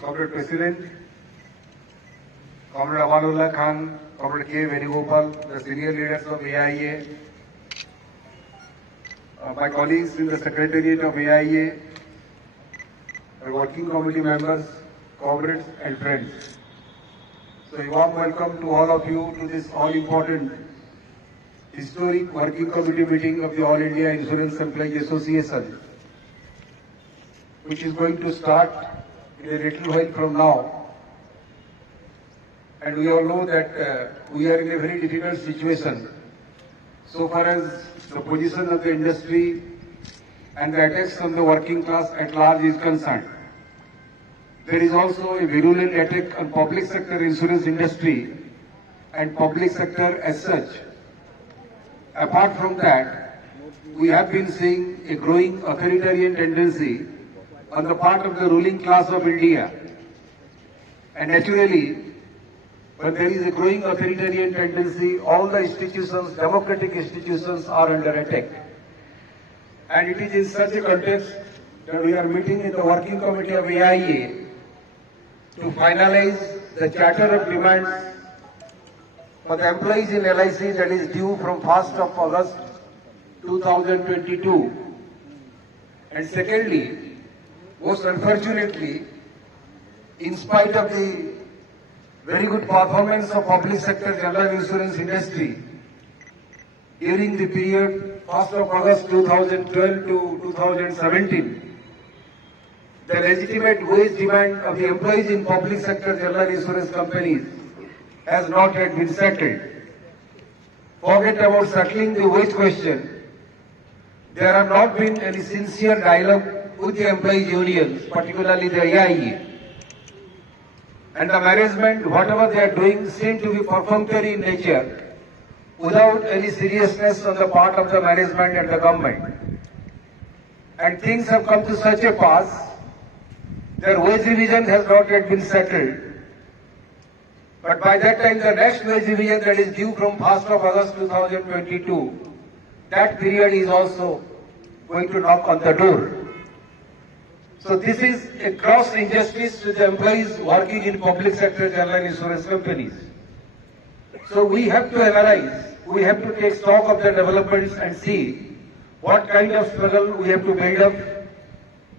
Comrade President, Comrade Amanullah Khan, Comrade K. Venugopal, the senior leaders of AIA, my colleagues in the Secretariat of AIA, the working committee members, comrades and friends. So a warm welcome to all of you to this all-important historic working committee meeting of the All India Insurance Employees Association, which is going to start in a little while from now. And we all know that we are in a very difficult situation so far as the position of the industry and the attacks on the working class at large is concerned. There is also a virulent attack on public sector insurance industry and public sector as such. Apart from that, we have been seeing a growing authoritarian tendency on the part of the ruling class of India. And naturally, when there is a growing authoritarian tendency, all the institutions, democratic institutions are under attack. And it is in such a context that we are meeting in the working committee of AIA to finalize the charter of demands for the employees in LIC that is due from 1st of August 2022. And secondly, most unfortunately, in spite of the very good performance of public sector general insurance industry during the period 1st of August 2012 to 2017, the legitimate wage demand of the employees in public sector general insurance companies has not yet been settled. Forget about settling the wage question. There have not been any sincere dialogue with the employees unions, particularly the AIE. And the management, whatever they are doing, seem to be perfunctory in nature, without any seriousness on the part of the management and the government. And things have come to such a pass, their wage revision has not yet been settled. But by that time, the next wage revision that is due from 1st of August 2022, that period is also going to knock on the door. So this is a gross injustice to the employees working in public sector general insurance companies. So we have to analyze, we have to take stock of the developments and see what kind of struggle we have to build up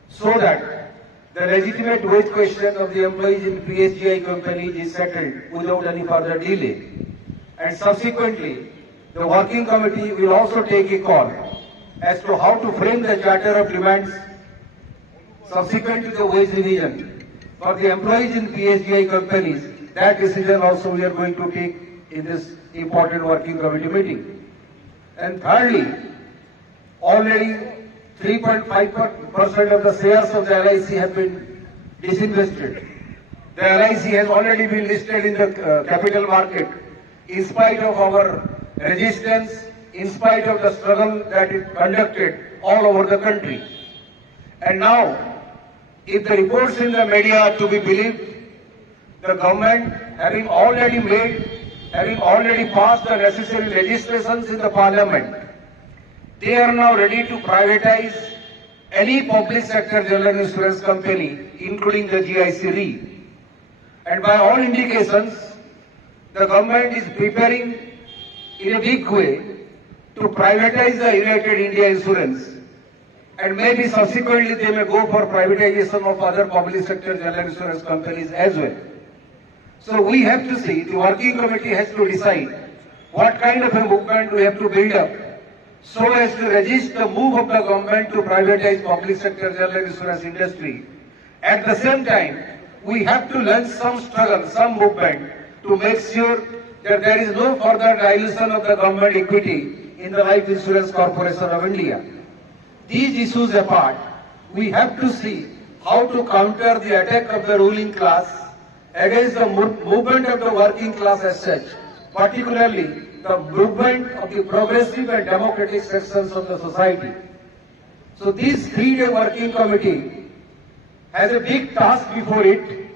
so that the legitimate wage question of the employees in PSGI companies is settled without any further delay. And subsequently, the working committee will also take a call as to how to frame the charter of demands subsequent to the wage revision for the employees in PSGI companies. That decision also we are going to take in this important working committee meeting. And thirdly, already 3.5% of the shares of the LIC have been disinvested. The LIC has already been listed in the capital market in spite of our resistance, in spite of the struggle that it conducted all over the country. And now, if the reports in the media are to be believed, the government having already passed the necessary legislations in the parliament, they are now ready to privatize any public sector general insurance company, including the GIC Re. And by all indications, the government is preparing in a big way to privatize the United India Insurance. And maybe subsequently they may go for privatization of other public sector general insurance companies as well. So we have to see, the working committee has to decide what kind of a movement we have to build up so as to resist the move of the government to privatize public sector general insurance industry. At the same time, we have to launch some struggle, some movement to make sure that there is no further dilution of the government equity in the Life Insurance Corporation of India. These issues apart, we have to see how to counter the attack of the ruling class against the movement of the working class as such, particularly the movement of the progressive and democratic sections of the society. So this 3-day working committee has a big task before it,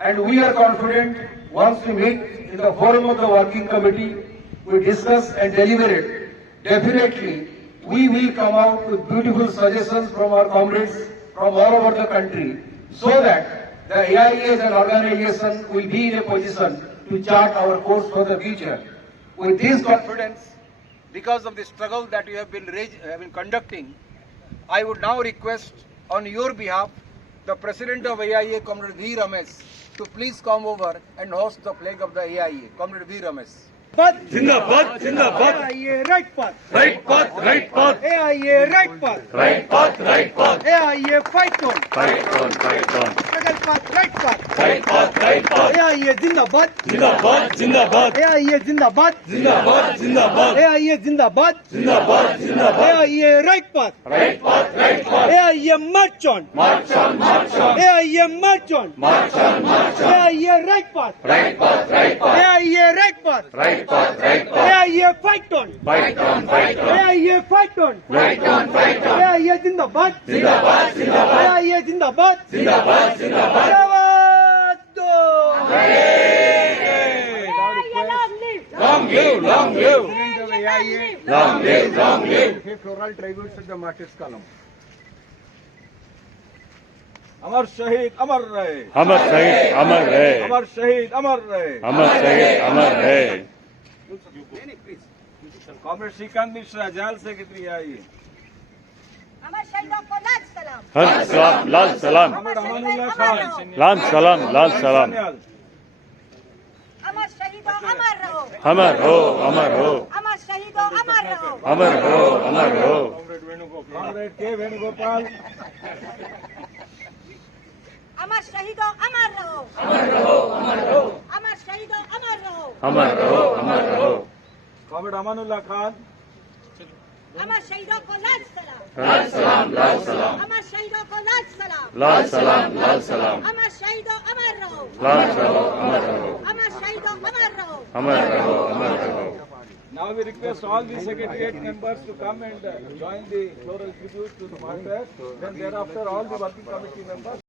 and we are confident once we meet in the forum of the working committee, we discuss and deliberate, definitely we will come out with beautiful suggestions from our comrades from all over the country so that the AIA as an organization will be in a position to chart our course for the future. With this confidence, because of the struggle that you have been conducting, I would now request on your behalf the President of AIA, Comrade V. Ramesh, to please come over and host the flag of the AIA. Comrade V. Ramesh. Zindabad, Zindabad. AIA right path. Right path, right path. AIA right path. Right path, right path. AIA fight on. Fight on, fight on. Second path, right path. Right path, right path. AIA Zindabad. Zindabad, Zindabad. AIA Zindabad. Zindabad, Zindabad. AIA Zindabad. Zindabad, Zindabad. AIA right path. Right path, right path. AIA march on. March on, march on. AIA march on. March on, march on. AIA right path. Right path, right path. AIA right path. Right path, right path. AIA fight on. Fight on, fight on. AIA fight on. Fight on, fight on. AIA Zindabad. Zindabad, Zindabad. AIA Zindabad. Zindabad, Zindabad. Jawad do. Long live, long live. Long live, long live. Floral tributes at the martyrs column. अमर शहीद अमर रहे. अमर शहीद अमर रहे. अमर शहीद अमर रहे. अमर शहीद अमर रहे. Comrade Shrikant Mishra jail secretary आइए. अमर शहीदों को लाल सलाम. हर सलाम, लाल सलाम. कॉमरेड अमानुल्लाह खान. लाल सलाम, लाल सलाम. अमर शहीदों अमर रहो. अमर हो, अमर हो. अमर शहीदों अमर रहो. अमर हो, अमर हो. कॉमरेड के वेणुगोपाल. अमर शहीदों अमर रहो. अमर रहो, अमर रहो. अमर शहीदों अमर रहो. अमर हो, अमर हो. कॉमरेड अमानुल्लाह खान. अमर शहीदों को लाल सलाम. लाल सलाम, लाल सलाम. अमर शहीदों को लाल सलाम. लाल सलाम, लाल सलाम. अमर शहीदों अमर रहो. लाल रहो, अमर रहो. अमर शहीदों अमर रहो. अमर रहो, अमर रहो. Now we request all the secretariat members to come and join the floral tribute to the martyrs. Then thereafter all the working committee members.